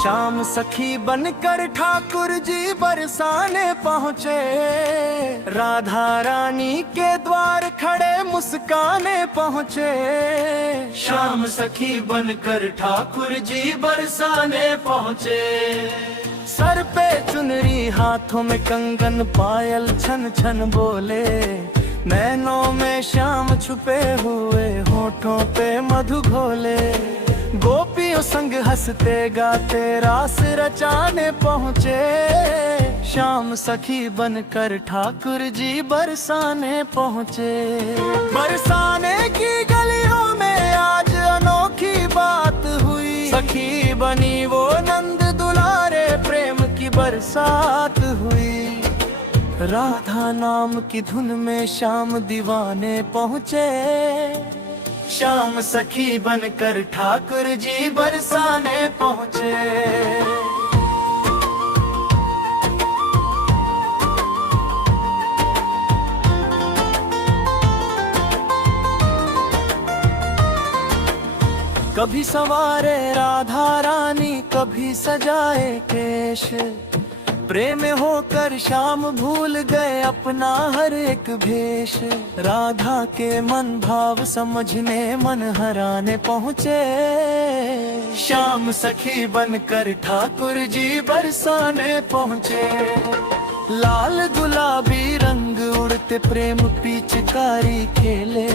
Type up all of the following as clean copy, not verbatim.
शाम सखी बनकर ठाकुर जी बरसाने पहुँचे। राधा रानी के द्वार खड़े मुस्काने पहुँचे। शाम सखी बनकर ठाकुर जी बरसाने पहुँचे। सर पे चुनरी हाथों में कंगन पायल छन छन बोले। नैनों में श्याम छुपे हुए होठों पे मधु घोले। गोपियों संग हंसते गाते रास रचाने पहुँचे। शाम सखी बनकर ठाकुर जी बरसाने पहुँचे। बरसाने की गलियों में आज अनोखी बात हुई। सखी बनी वो नंद दुलारे, प्रेम की बरसात हुई। राधा नाम की धुन में श्याम दीवाने पहुँचे। शाम सखी बनकर ठाकुर जी बरसाने पहुँचे। कभी संवारे राधा रानी, कभी सजाए केश। प्रेम होकर श्याम भूल गए अपना हर एक भेष। राधा के मन भाव समझने मन हराने पहुँचे। शाम सखी बनकर ठाकुर जी बरसाने पहुँचे। लाल गुलाबी रंग उड़ते प्रेम पिचकारी खेले।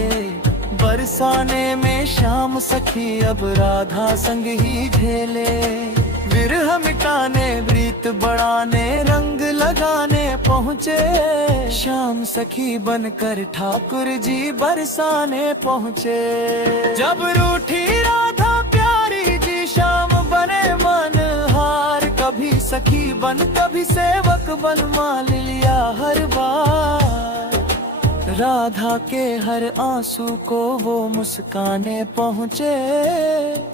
बरसाने में श्याम सखी अब राधा संग ही झेले। विरह मिटाने प्रीत बढ़ाने रंग लगाने पहुँचे। शाम सखी बनकर ठाकुर जी बरसाने पहुँचे। जब रूठी राधा प्यारी जी श्याम बने मन हार। कभी सखी बन कभी सेवक बन मान लिया हर बार। राधा के हर आंसू को वो मुस्काने पहुँचे।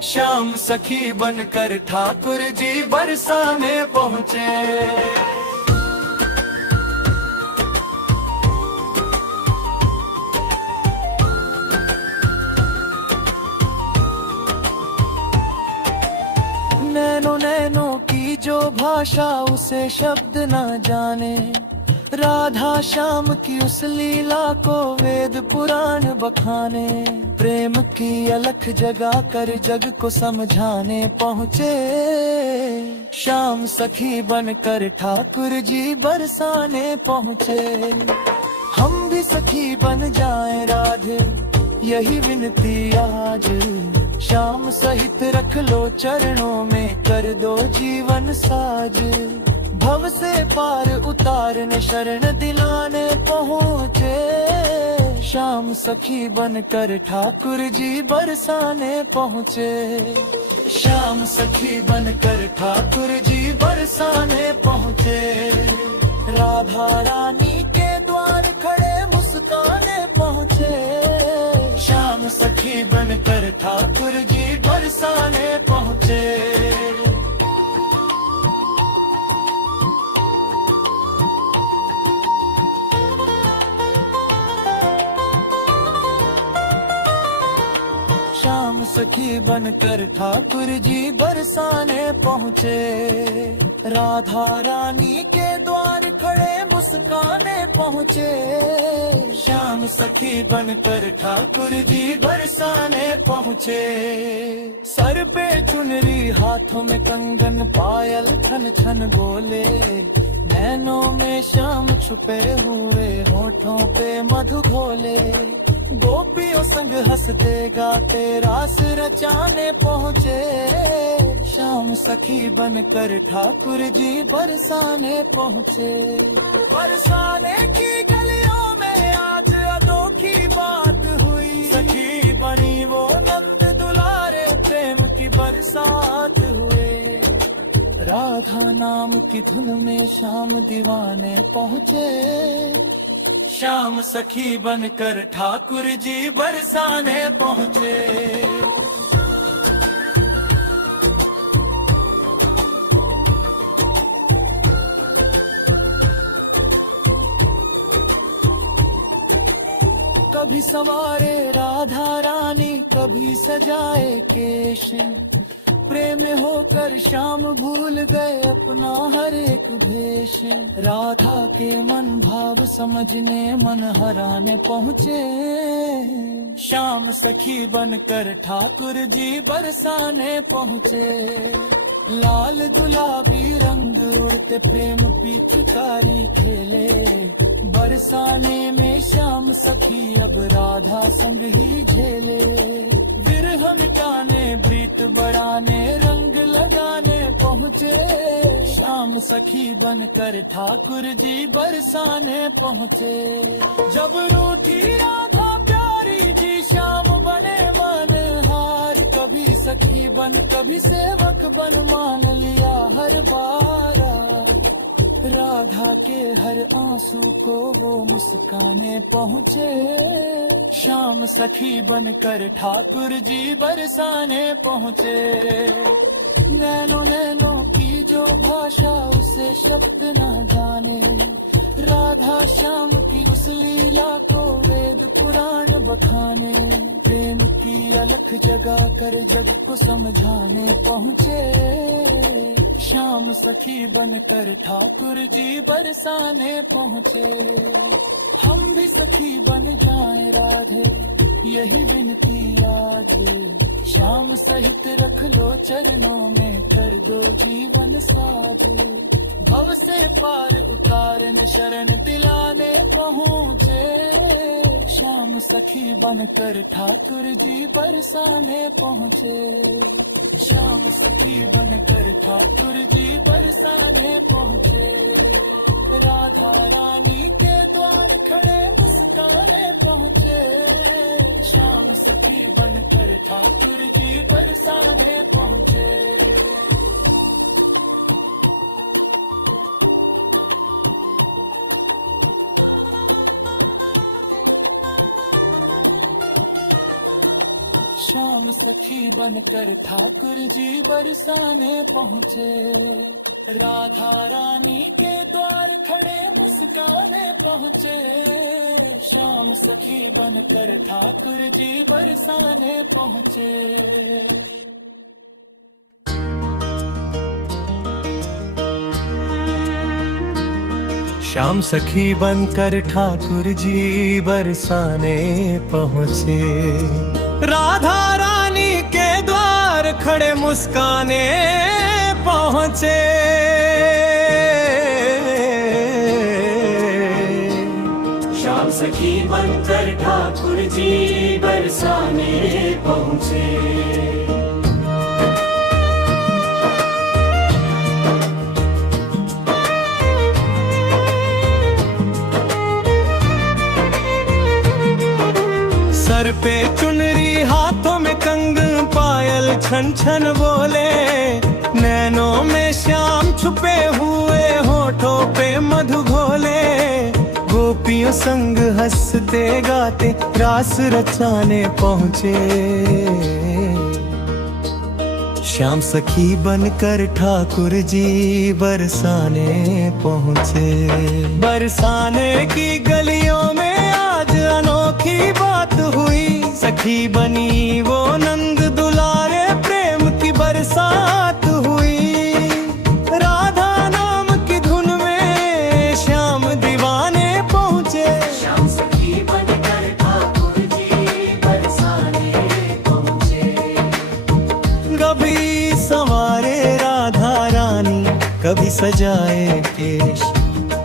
शाम सखी बनकर ठाकुर जी बरसाने पहुँचे। नैनो नैनो की जो भाषा उसे शब्द न जाने। राधा श्याम की उस लीला को वेद पुराण बखाने। प्रेम की अलख जगा कर जग को समझाने पहुँचे। शाम सखी बनकर ठाकुर जी बरसाने पहुँचे। हम भी सखी बन जाएं राधे, यही विनती आज। श्याम सहित रख लो चरणों में, कर दो जीवन साज। भव से पार उतारने शरण दिलाने पहुँचे। शाम सखी बनकर ठाकुर जी बरसाने पहुँचे। शाम सखी बनकर ठाकुर जी बरसाने पहुँचे। राधा रानी के द्वार खड़े मुस्काने पहुँचे। शाम सखी बनकर ठाकुर जी बरसाने पहुँचे। शाम सखी बनकर ठाकुर जी बरसाने पहुँचे। राधा रानी के द्वार खड़े मुस्काने पहुँचे। शाम सखी बनकर ठाकुर जी बरसाने पहुँचे। सर पे चुनरी हाथों में कंगन पायल छन छन बोले। नैनों में श्याम छुपे हुए होठों पे मधु घोले। गोपियों संग हंसते गाते रास रचाने पहुँचे। शाम सखी बनकर ठाकुर जी बरसाने पहुँचे। बरसाने की गलियों में आज अनोखी बात हुई। सखी बनी वो नंद दुलारे, प्रेम की बरसात हुए। राधा नाम की धुन में श्याम दीवाने पहुँचे। शाम सखी बनकर ठाकुर जी बरसाने पहुँचे। कभी संवारे राधा रानी, कभी सजाए केश। प्रेम होकर श्याम भूल गए अपना हर एक भेष। राधा के मन भाव समझने मन हराने पहुँचे। श्याम सखी बनकर ठाकुर जी बरसाने पहुँचे। लाल गुलाबी रंग उड़ते प्रेम पिचकारी खेले। बरसाने में श्याम सखी अब राधा संग ही झेले। विरह मिटाने प्रीत बढ़ाने रंग लगाने पहुँचे। श्याम सखी बनकर ठाकुर जी बरसाने पहुँचे। जब रूठी राधा प्यारी जी श्याम बने मनहार। कभी सखी बन कभी सेवक बन मान लिया हर बार। राधा के हर आंसू को वो मुस्काने पहुँचे। श्याम सखी बनकर ठाकुर जी बरसाने पहुँचे। नैनो नैनो की जो भाषा उसे शब्द न जाने। राधा श्याम की उस लीला को वेद पुराण बखाने। प्रेम की अलख जगा कर जग को समझाने पहुँचे। श्याम सखी बनकर ठाकुर जी बरसाने पहुँचे। हम भी सखी बन जाएं राधे यही विनती आज। श्याम सहित रख लो चरणों में कर दो जीवन साथ। भव से पार उतारन शरण दिलाने पहुँचे। श्याम सखी बनकर ठाकुर जी बरसाने पहुँचे। श्याम सखी बनकर ठाकुर जी बरसाने पहुँचे। राधा रानी के द्वार खड़े मुस्काने पहुँचे। श्याम सखी बनकर ठाकुर जी बरसाने पहुँचे। श्याम सखी बनकर ठाकुर जी बरसाने पहुँचे। राधा रानी के द्वार खड़े मुस्काने पहुँचे। श्याम सखी बनकर ठाकुर जी बरसाने पहुँचे। श्याम सखी बनकर ठाकुर जी बरसाने पहुँचे। राधा रानी के द्वार खड़े मुस्काने पहुँचे। श्याम सखी बनकर ठाकुर जी बरसाने पहुँचे। सर पे चुनरी हाथों में कंग पायल छन छन बोले। नैनों में श्याम छुपे हुए होठों पे मधु घोले। गोपियों संग हंसते गाते रास रचाने पहुँचे। श्याम सखी बनकर ठाकुर जी बरसाने पहुँचे। बरसाने की गलियों में आज अनोखी बात हुई। सखी बनी वो नंद दुलारे प्रेम की बरसात हुई। राधा नाम की धुन में श्याम दीवाने पहुँचे। श्याम सखी बनकर ठाकुर जी बरसाने पहुँचे। कभी संवारे राधा रानी कभी सजाए केश।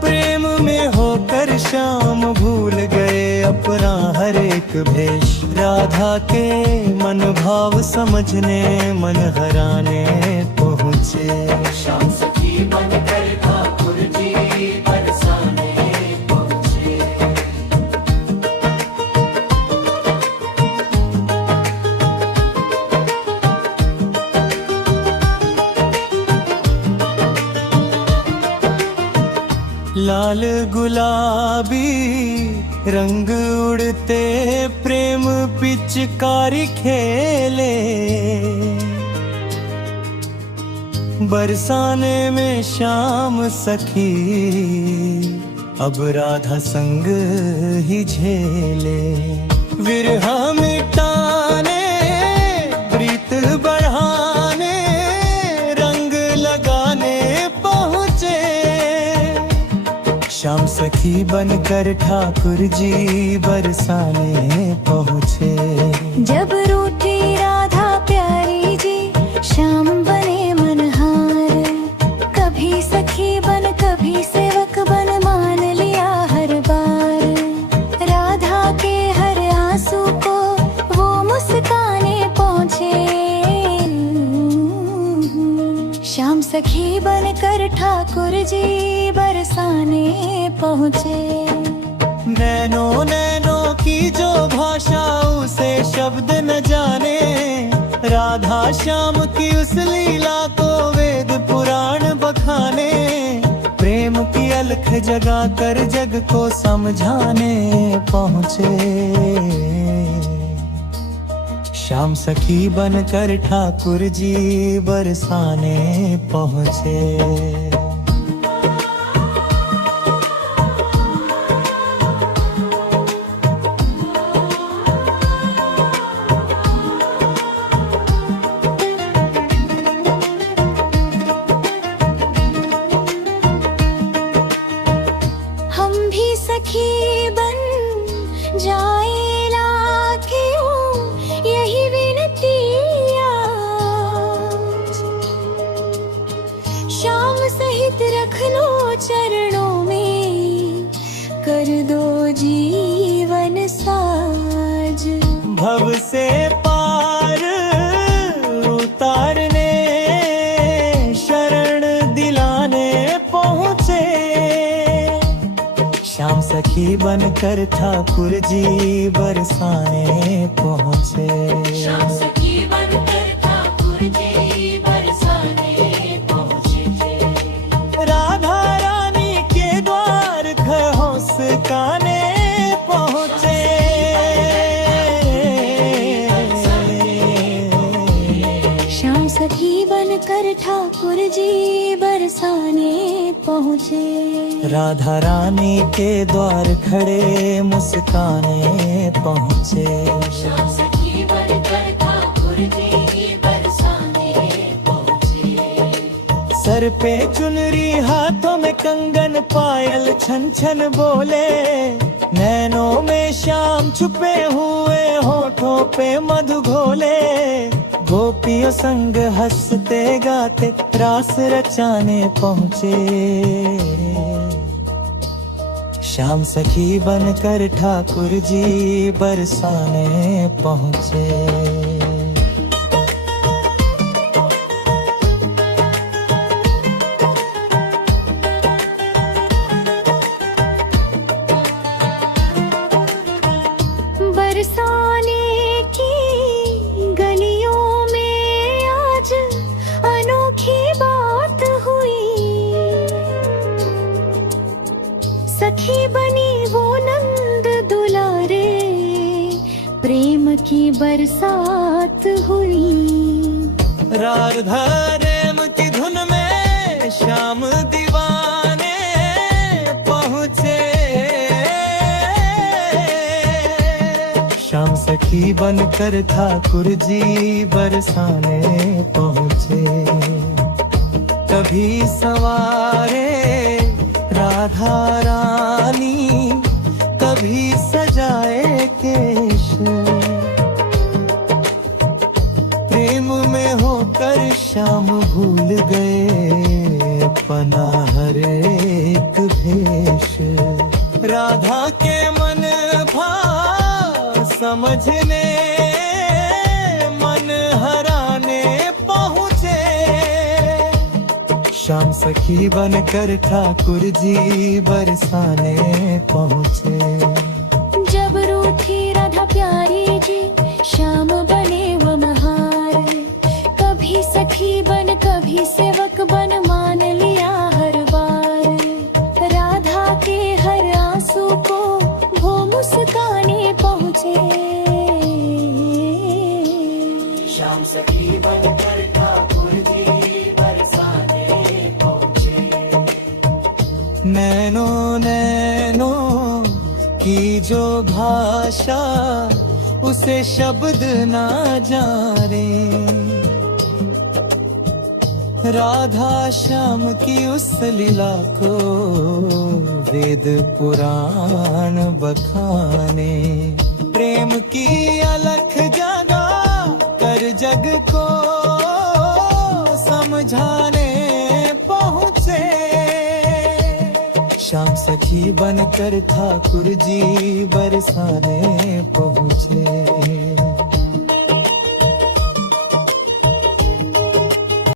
प्रेम में होकर श्याम भूल गए अपना हर एक भेष। राधा के मन भाव समझने मन हराने पहुँचे। श्याम सखी बनकर ठाकुर जी बरसाने पहुँचे। लाल गुलाबी रंग उड़ते प्रेम पिचकारी खेले। बरसाने में श्याम सखी अब राधा संग ही झेले। विरह मिटाने प्रीत बढ़ाने शाम सखी बनकर ठाकुर जी बरसाने पहुँचे। जब रूठी राधा प्यारी जी श्याम बने मनहार, कभी सखी बन कभी सेवक बन मान लिया हर बार। राधा के हर आंसू को वो मुस्काने पहुँचे। श्याम सखी बनकर ठाकुर जी बरसाने पहुँचे। नैनों नैनों की जो भाषा उसे शब्द न जाने, राधा श्याम की उस लीला को वेद पुराण बखाने। प्रेम की अलख जगा कर जग को समझाने पहुँचे। श्याम सखी बनकर ठाकुर जी बरसाने पहुँचे। सखी बन जाए लाखियों यही विनती आज। श्याम सहित रख लो चरणों में, कर दो जीवन साज। भव से पार उतारने शरण दिलाने पहुँचे। श्याम सखी बनकर ठाकुर जी बरसाने पहुँचे। श्याम सखी बनकर ठाकुर जी बरसाने पहुँचे। राधा रानी के द्वार खहोसकाने पहुँचे। श्याम सखी बनकर ठाकुर जी बरसाने पहुँचे। राधा रानी के द्वार खड़े मुस्काने पहुँचे। श्याम सखी बनकर ठाकुर जी बरसाने पहुँचे। सर पे चुनरी हाथों में कंगन पायल छन छन बोले। नैनों में श्याम छुपे हुए होठों पे मधु घोले। गोपियों संग हंसते गाते रास रचाने पहुँचे। श्याम सखी बनकर ठाकुर जी बरसाने पहुँचे। बरसाने की गलियों में आज अनोखी बात हुई। सखी बनी वो नंद दुलारे, प्रेम की बरसात हुई। राधा रेम की धुन में श्याम दीवाने पहुँचे। श्याम सखी बनकर ठाकुर जी बरसाने पहुँचे। कभी सवारे राधा रानी, कभी सजाए केश। प्रेम में होकर श्याम भूल गए अपना हर एक भेष। राधा के मन भाव समझने मन हराने पहुँचे। श्याम सखी बनकर ठाकुर जी बरसाने पहुँचे। जब रूठी राधा प्यारी जी श्याम बने वो महार। कभी सखी बन कभी सेवक बन मान लिया हर बार। राधा के हर आंसू को वो मुस्काने पहुँचे। श्याम सखी बनकर ठाकुर जी बरसाने पहुँचे। नैनों नैनों की जो भाषा उसे शब्द ना जाने। राधा श्याम की उस लीला को वेद पुराण बखाने, प्रेम की अलख जगा कर जग को समझाने पहुँचे। श्याम सखी बनकर ठाकुर जी बरसाने पहुँचे।